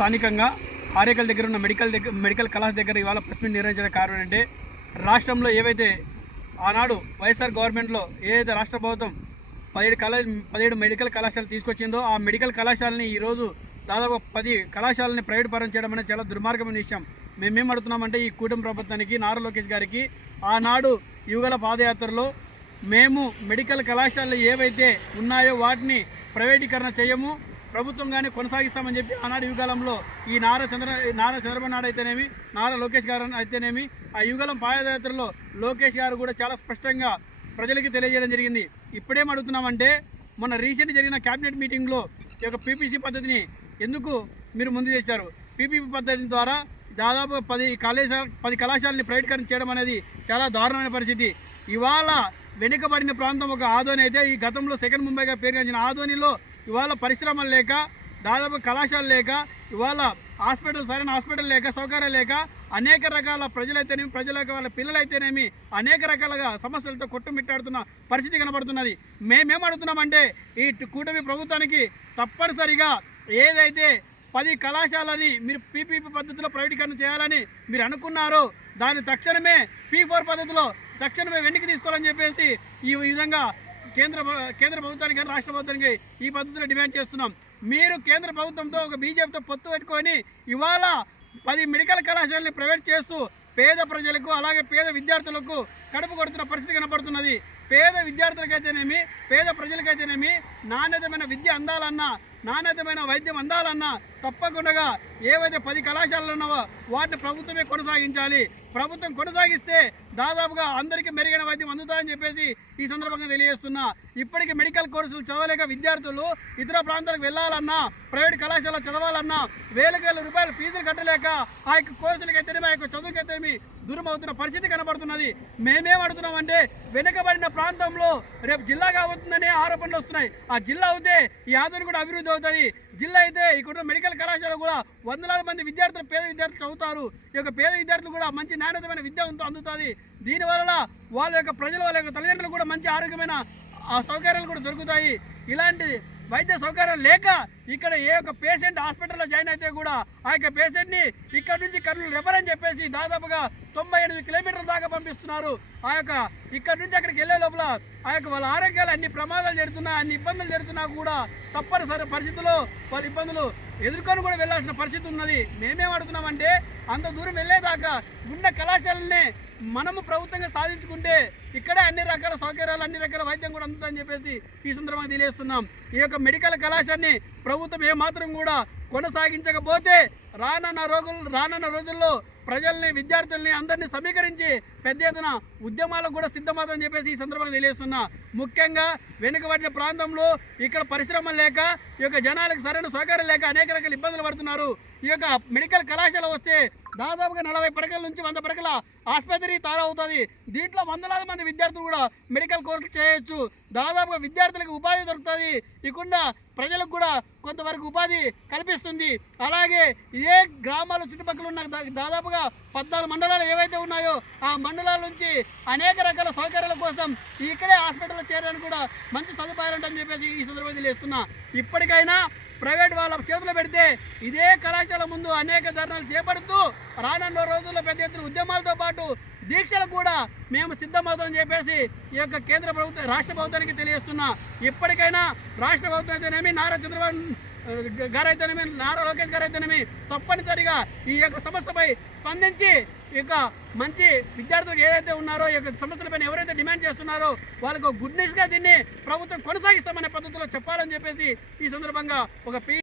స్థానికంగా ఆరేకల్ దగ్గర ఉన్న మెడికల్ దగ్గర మెడికల్ కళాశాల దగ్గర ఇవాళ ప్రెస్ మీట్ నిర్వహించిన కారణం ఏంటంటే రాష్ట్రంలో ఏవైతే ఆనాడు వైఎస్ఆర్ గవర్నమెంట్లో ఏదైతే రాష్ట్ర ప్రభుత్వం పదిహేడు కళా పదిహేడు మెడికల్ కళాశాలలు తీసుకొచ్చిందో ఆ మెడికల్ కళాశాలని ఈరోజు దాదాపు పది కళాశాలని ప్రైవేట్ పరం చేయడం అనేది చాలా దుర్మార్గమైన విషయం మేమేం అడుగుతున్నామంటే ఈ కూటమి ప్రభుత్వానికి నారా లోకేష్ గారికి ఆనాడు యుగల పాదయాత్రలో మేము మెడికల్ కళాశాలలు ఏవైతే ఉన్నాయో వాటిని ప్రైవేటీకరణ చేయము ప్రభుత్వం కానీ కొనసాగిస్తామని చెప్పి ఆనాడు యుగాలంలో ఈ నారా చంద్ర నారా చంద్రబాబు నాయుడు అయితేనేమి నారా లోకేష్ గారు అయితేనేమి ఆ యుగాలం పాదయాత్రలో లోకేష్ గారు కూడా చాలా స్పష్టంగా ప్రజలకి తెలియజేయడం జరిగింది ఇప్పుడేం అడుగుతున్నామంటే మొన్న రీసెంట్ జరిగిన క్యాబినెట్ మీటింగ్లో ఈ యొక్క పీపీసీ పద్ధతిని ఎందుకు మీరు ముందు చేశారు పీపీపీ పద్ధతి ద్వారా దాదాపు పది కళాశాల పది కళాశాలని ప్రైవేటీకరణ చేయడం అనేది చాలా దారుణమైన పరిస్థితి ఇవాళ వెనుకబడిన ప్రాంతం ఒక ఆదోని అయితే ఈ గతంలో సెకండ్ ముంబైగా పేరుగాంచిన ఆదోనిలో ఇవాళ పరిశ్రమలు లేక దాదాపు కళాశాల లేక ఇవాళ హాస్పిటల్ సరైన హాస్పిటల్ లేక సౌకర్యాలు లేక అనేక రకాల ప్రజలైతేనేమి ప్రజల వాళ్ళ పిల్లలైతేనేమి అనేక రకాలుగా సమస్యలతో కొట్టుమిట్టాడుతున్న పరిస్థితి కనబడుతున్నది మేమేం అడుగుతున్నామంటే ఈ కూటమి ప్రభుత్వానికి తప్పనిసరిగా ఏదైతే పది కళాశాలని మీరు పీపీపీ పద్ధతిలో ప్రైవేటీకరణ చేయాలని మీరు అనుకున్నారు దాని తక్షణమే పీ ఫోర్ పద్ధతిలో తక్షణమే వెనక్కి తీసుకోవాలని చెప్పేసి ఈ విధంగా కేంద్ర కేంద్ర ప్రభుత్వానికి కానీ రాష్ట్ర ప్రభుత్వానికి ఈ పద్ధతిలో డిమాండ్ చేస్తున్నాం మీరు కేంద్ర ప్రభుత్వంతో ఒక బీజేపీతో పొత్తు పెట్టుకొని ఇవాళ పది మెడికల్ కళాశాలని ప్రైవేట్ చేస్తూ పేద ప్రజలకు అలాగే పేద విద్యార్థులకు కడుపు కొడుతున్న పరిస్థితి కనపడుతున్నది పేద విద్యార్థులకైతేనేమి పేద ప్రజలకైతేనేమి నాణ్యతమైన విద్య అందాలన్నా నాణ్యతమైన వైద్యం అందాలన్నా తప్పకుండా ఏవైతే పది కళాశాలలు ఉన్నావో వాటిని ప్రభుత్వమే కొనసాగించాలి ప్రభుత్వం కొనసాగిస్తే దాదాపుగా అందరికీ మెరుగైన వైద్యం అందుతాయని చెప్పేసి ఈ సందర్భంగా తెలియజేస్తున్నా ఇప్పటికీ మెడికల్ కోర్సులు చదవలేక విద్యార్థులు ఇతర ప్రాంతాలకు వెళ్ళాలన్నా ప్రైవేట్ కళాశాల చదవాలన్నా వేలకు వేల రూపాయలు ఫీజులు కట్టలేక ఆ యొక్క కోర్సులకి ఎత్తేమి ఆ యొక్క చదువుకు ఎత్తేమి దూరం అవుతున్న పరిస్థితి కనబడుతున్నది మేమేం అడుగుతున్నామంటే వెనుకబడిన ప్రాంతంలో రేపు జిల్లాగా అవుతుందనే ఆరోపణలు వస్తున్నాయి ఆ జిల్లా అవుతే ఈ ఆదరణ కూడా అభివృద్ధి అవుతుంది జిల్లా అయితే ఇక్కడ మెడికల్ కళాశాల కూడా వందలాది మంది విద్యార్థులు పేద విద్యార్థులు చదువుతారు ఈ యొక్క పేద విద్యార్థులు కూడా మంచి నాణ్యతమైన విద్య అందుతుంది దీనివల్ల వాళ్ళ యొక్క ప్రజలు వాళ్ళ యొక్క తల్లిదండ్రులు కూడా మంచి ఆరోగ్యమైన ఆ సౌకర్యాలు కూడా దొరుకుతాయి ఇలాంటి వైద్య సౌకర్యాలు లేక ఇక్కడ ఏ ఒక్క పేషెంట్ హాస్పిటల్లో జాయిన్ అయితే కూడా ఆ యొక్క పేషెంట్ని ఇక్కడ నుంచి కర్నూలు అని చెప్పేసి దాదాపుగా తొంభై ఎనిమిది కిలోమీటర్ల దాకా పంపిస్తున్నారు ఆ యొక్క ఇక్కడ నుంచి అక్కడికి వెళ్ళే లోపల ఆ యొక్క వాళ్ళ ఆరోగ్యాలు అన్ని ప్రమాదాలు జరుగుతున్నా అన్ని ఇబ్బందులు జరుగుతున్నా కూడా తప్పనిసరి పరిస్థితుల్లో వాళ్ళ ఇబ్బందులు ఎదుర్కొని కూడా వెళ్ళాల్సిన పరిస్థితి ఉన్నది మేమేం అడుగుతున్నామంటే అంత దూరం వెళ్ళేదాకా ఉన్న కళాశాలనే మనము ప్రభుత్వంగా సాధించుకుంటే ఇక్కడే అన్ని రకాల సౌకర్యాలు అన్ని రకాల వైద్యం కూడా అందుతుందని చెప్పేసి ఈ సందర్భంగా తెలియజేస్తున్నాం ఈ యొక్క మెడికల్ కళాశాలని ప్రభుత్వం ప్రభుత్వం ఏమాత్రం కూడా కొనసాగించకపోతే రానున్న రోజులు రానున్న రోజుల్లో ప్రజల్ని విద్యార్థుల్ని అందరినీ సమీకరించి పెద్ద ఎత్తున ఉద్యమాలకు కూడా సిద్ధమవుతుందని చెప్పేసి ఈ సందర్భంగా తెలియజేస్తున్నా ముఖ్యంగా వెనుకబడిన ప్రాంతంలో ఇక్కడ పరిశ్రమ లేక ఈ యొక్క జనాలకు సరైన సౌకర్యం లేక అనేక రకాల ఇబ్బందులు పడుతున్నారు ఈ యొక్క మెడికల్ కళాశాల వస్తే దాదాపుగా నలభై పడకల నుంచి వంద పడకల ఆసుపత్రి తయారవుతుంది దీంట్లో వందలాది మంది విద్యార్థులు కూడా మెడికల్ కోర్సులు చేయొచ్చు దాదాపుగా విద్యార్థులకు ఉపాధి దొరుకుతుంది ఇకుండా ప్రజలకు కూడా కొంతవరకు ఉపాధి కల్పిస్తుంది చేస్తుంది అలాగే ఏ గ్రామాల చుట్టుపక్కల ఉన్న దాదాపుగా పద్నాలుగు మండలాలు ఏవైతే ఉన్నాయో ఆ మండలాల నుంచి అనేక రకాల సౌకర్యాల కోసం ఇక్కడే హాస్పిటల్లో చేరడానికి కూడా మంచి సదుపాయాలు ఉంటాయని చెప్పేసి ఈ సందర్భంగా తెలియజేస్తున్నా ఇప్పటికైనా ప్రైవేట్ వాళ్ళ చేతులు పెడితే ఇదే కళాశాల ముందు అనేక ధర్నాలు చేపడుతూ రానున్న రోజుల్లో పెద్ద ఎత్తున ఉద్యమాలతో పాటు దీక్షలు కూడా మేము సిద్ధమవుతామని చెప్పేసి ఈ యొక్క కేంద్ర ప్రభుత్వం రాష్ట్ర ప్రభుత్వానికి తెలియజేస్తున్నా ఇప్పటికైనా రాష్ట్ర ప్రభుత్వం అయితేనేమి నారా చంద్రబాబు అయితేనేమి నారా లోకేష్ అయితేనేమి తప్పనిసరిగా ఈ యొక్క సమస్యపై స్పందించి ఇక మంచి విద్యార్థులు ఏదైతే ఉన్నారో ఈ యొక్క సమస్యలపైన ఎవరైతే డిమాండ్ చేస్తున్నారో వాళ్ళకు గుడ్ గా దీన్ని ప్రభుత్వం కొనసాగిస్తామనే పద్ధతిలో చెప్పాలని చెప్పేసి ఈ సందర్భంగా ఒక పీ